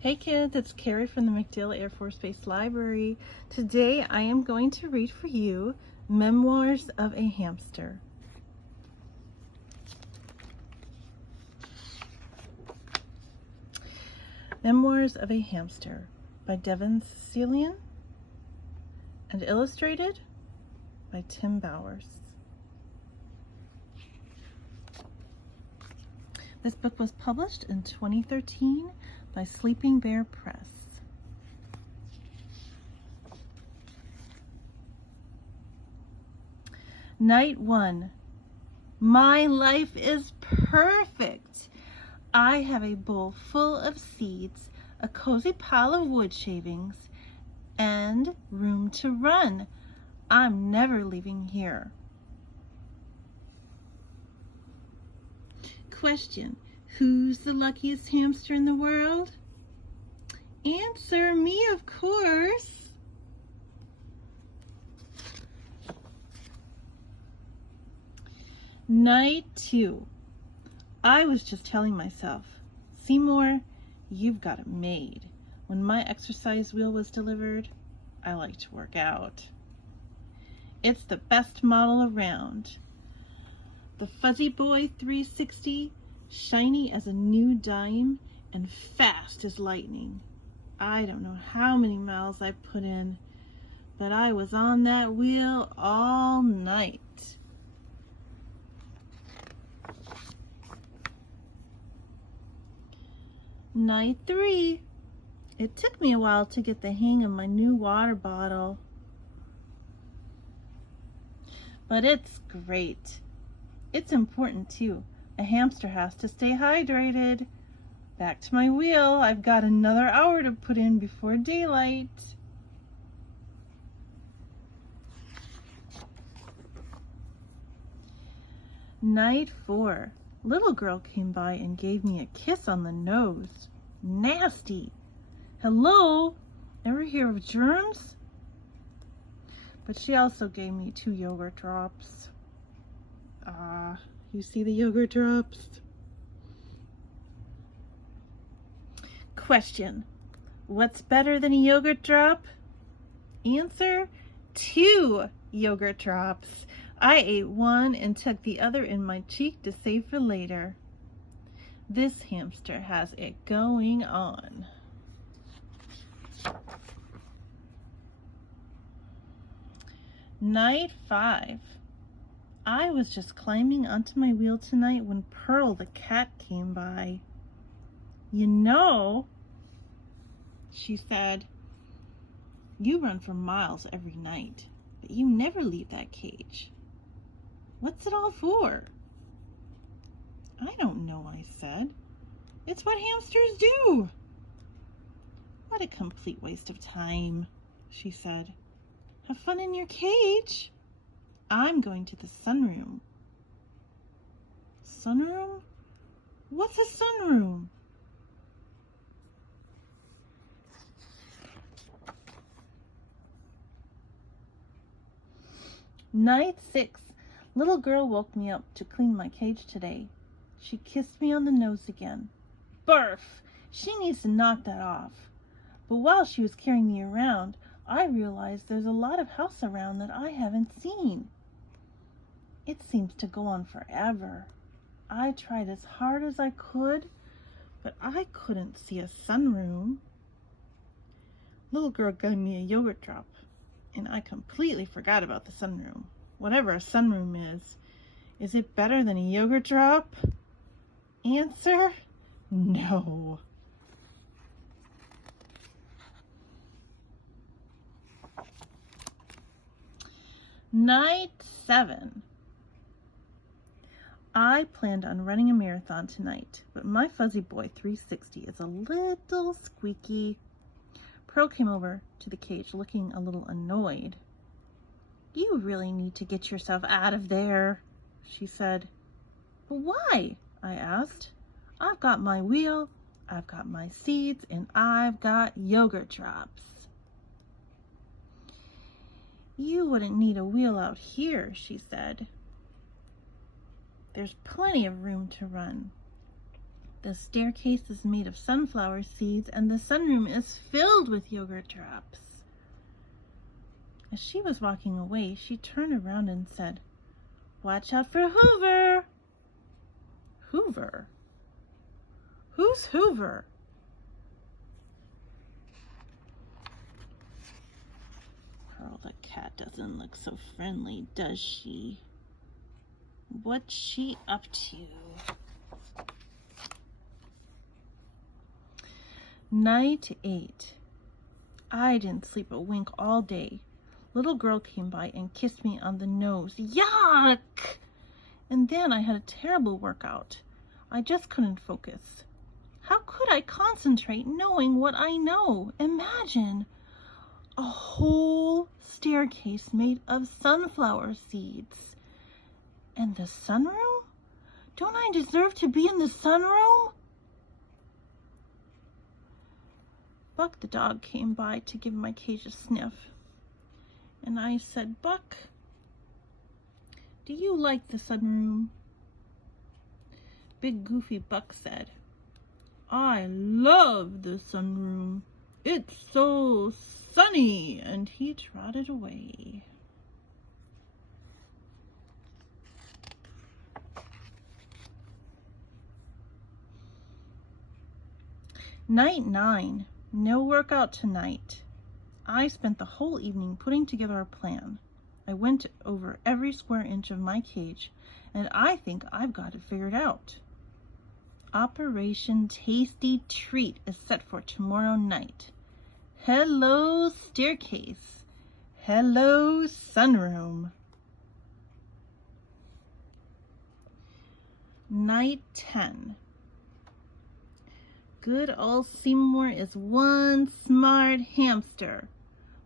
Hey kids, it's Carrie from the MacDill Air Force Base Library. Today I am going to read for you Memoirs of a Hamster. Memoirs of a Hamster by Devin, Scillian, and illustrated by Tim Bowers. This book was published in 2013 by Sleeping Bear Press. Night 1. My life is perfect. I have a bowl full of seeds, a cozy pile of wood shavings, and room to run. I'm never leaving here. Question: who's the luckiest hamster in the world? Answer: me, of course. Night 2. I was just telling myself, Seymour, you've got it made. When my exercise wheel was delivered, I like to work out. It's the best model around. The Fuzzy Boy 360, shiny as a new dime and fast as lightning. I don't know how many miles I put in, but I was on that wheel all night. Night 3. It took me a while to get the hang of my new water bottle, but it's great. It's important too. A hamster has to stay hydrated. Back to my wheel. I've got another hour to put in before daylight. Night 4. Little girl came by and gave me a kiss on the nose. Nasty. Hello? Ever hear of germs? But she also gave me 2 yogurt drops. You see the yogurt drops? Question: what's better than a yogurt drop? Answer: 2 yogurt drops. I ate one and tucked the other in my cheek to save for later. This hamster has it going on. Night 5. I was just climbing onto my wheel tonight when Pearl the cat came by. You know, she said, you run for miles every night, but you never leave that cage. What's it all for? I don't know, I said. It's what hamsters do. What a complete waste of time, she said. Have fun in your cage. I'm going to the sunroom. Sunroom? What's a sunroom? Night 6. Little girl woke me up to clean my cage today. She kissed me on the nose again. Barf! She needs to knock that off. But while she was carrying me around, I realized there's a lot of house around that I haven't seen. It seems to go on forever. I tried as hard as I could, but I couldn't see a sunroom. Little girl gave me a yogurt drop, and I completely forgot about the sunroom. Whatever a sunroom is it better than a yogurt drop? Answer: no. Night 7. I planned on running a marathon tonight, but my Fuzzy Boy 360 is a little squeaky. Pearl came over to the cage looking a little annoyed. You really need to get yourself out of there, she said. But why? I asked. I've got my wheel, I've got my seeds, and I've got yogurt drops. You wouldn't need a wheel out here, she said. There's plenty of room to run. The staircase is made of sunflower seeds, and the sunroom is filled with yogurt drops. As she was walking away, she turned around and said, "Watch out for Hoover." Hoover? Who's Hoover? Pearl the cat doesn't look so friendly, does she? What's she up to? Night 8. I didn't sleep a wink all day. Little girl came by and kissed me on the nose. Yuck! And then I had a terrible workout. I just couldn't focus. How could I concentrate knowing what I know? Imagine a whole staircase made of sunflower seeds. And the sunroom? Don't I deserve to be in the sunroom? Buck the dog came by to give my cage a sniff. And I said, "Buck, do you like the sunroom?" Big goofy Buck said, "I love the sunroom. It's so sunny," and he trotted away. Night 9. No workout tonight. I spent the whole evening putting together a plan. I went over every square inch of my cage, and I think I've got it figured out. Operation Tasty Treat is set for tomorrow night. Hello, staircase. Hello, sunroom. Night 10. Good old Seymour is one smart hamster.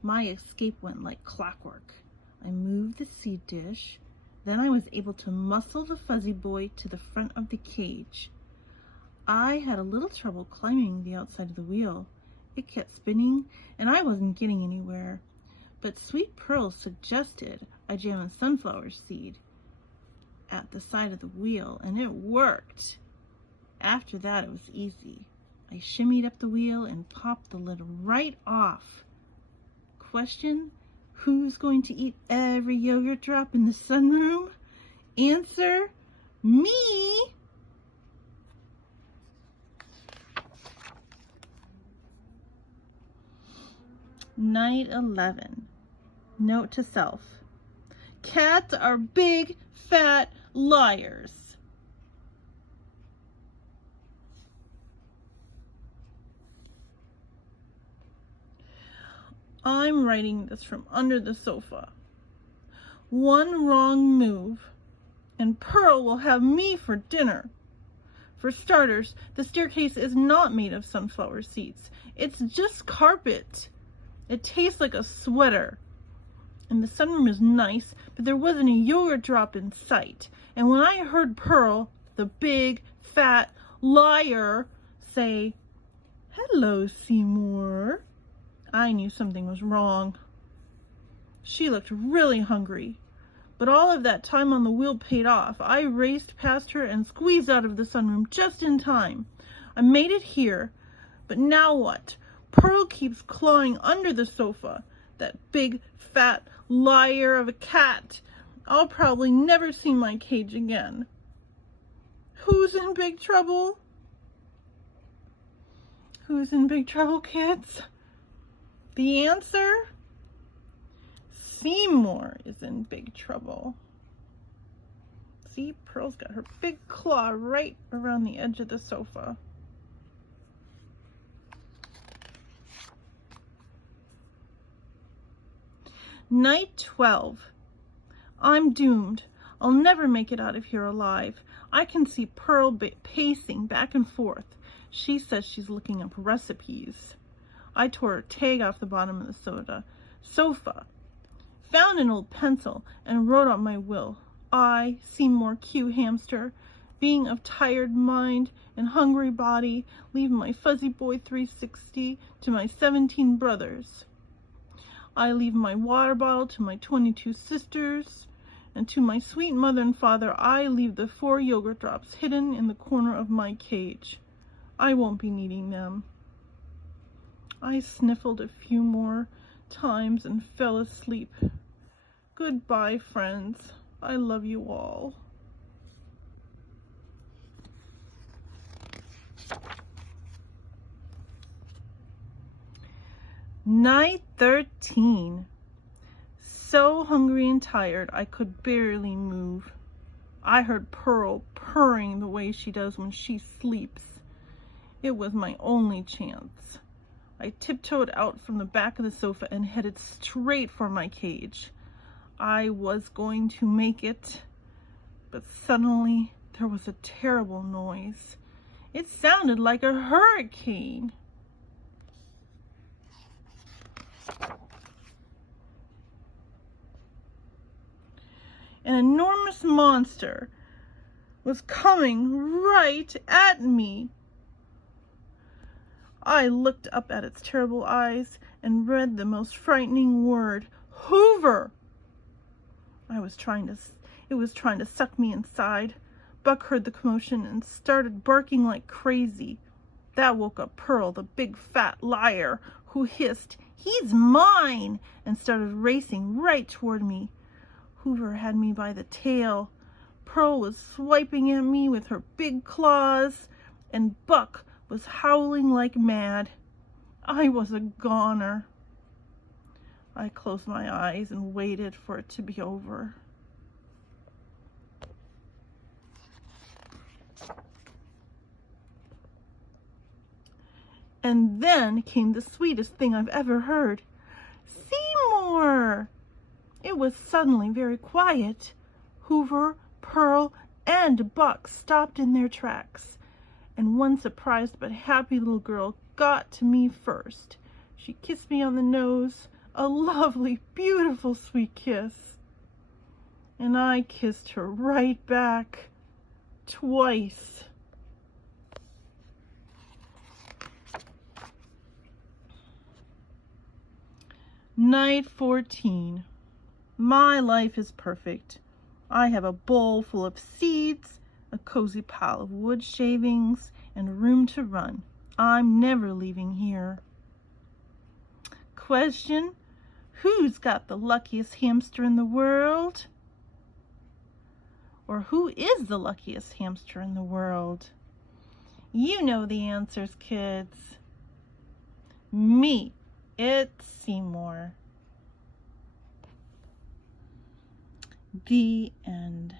My escape went like clockwork. I moved the seed dish. Then I was able to muscle the fuzzy boy to the front of the cage. I had a little trouble climbing the outside of the wheel. It kept spinning, and I wasn't getting anywhere. But Sweet Pearl suggested I jam a sunflower seed at the side of the wheel, and it worked. After that, it was easy. I shimmied up the wheel and popped the lid right off. Question: who's going to eat every yogurt drop in the sunroom? Answer: me! Night 11. Note to self: cats are big, fat liars. I'm writing this from under the sofa. One wrong move, and Pearl will have me for dinner. For starters, the staircase is not made of sunflower seeds. It's just carpet. It tastes like a sweater. And the sunroom is nice, but there wasn't a yogurt drop in sight. And when I heard Pearl, the big, fat liar, say, "Hello, Seymour," I knew something was wrong. She looked really hungry, but all of that time on the wheel paid off. I raced past her and squeezed out of the sunroom just in time. I made it here, but now what? Pearl keeps clawing under the sofa. That big, fat liar of a cat. I'll probably never see my cage again. Who's in big trouble? Who's in big trouble, kids? The answer? Seymour is in big trouble. See, Pearl's got her big claw right around the edge of the sofa. Night 12. I'm doomed. I'll never make it out of here alive. I can see Pearl pacing back and forth. She says she's looking up recipes. I tore a tag off the bottom of the sofa, found an old pencil, and wrote on my will, "I, Seymour Q. Hamster, being of tired mind and hungry body, leave my fuzzy boy 360 to my 17 brothers. I leave my water bottle to my 22 sisters, and to my sweet mother and father I leave the 4 yogurt drops hidden in the corner of my cage. I won't be needing them. I sniffled a few more times and fell asleep. Goodbye, friends. I love you all. Night 13. So hungry and tired I could barely move. I heard Pearl purring the way she does when she sleeps. It was my only chance. I tiptoed out from the back of the sofa and headed straight for my cage. I was going to make it, but suddenly there was a terrible noise. It sounded like a hurricane. An enormous monster was coming right at me. I looked up at its terrible eyes and read the most frightening word, Hoover. It was trying to suck me inside. Buck heard the commotion and started barking like crazy. That woke up Pearl, the big fat liar, who hissed, "He's mine!" and started racing right toward me. Hoover had me by the tail. Pearl was swiping at me with her big claws, and Buck was howling like mad. I was a goner. I closed my eyes and waited for it to be over. And then came the sweetest thing I've ever heard. Seymour! It was suddenly very quiet. Hoover, Pearl, and Buck stopped in their tracks, and one surprised but happy little girl got to me first. She kissed me on the nose, a lovely, beautiful, sweet kiss. And I kissed her right back, twice. Night 14. My life is perfect. I have a bowl full of seeds, a cozy pile of wood shavings, and room to run. I'm never leaving here. Question: who's got the luckiest hamster in the world? Or who is the luckiest hamster in the world? You know the answers, kids. Me. It's Seymour. The end.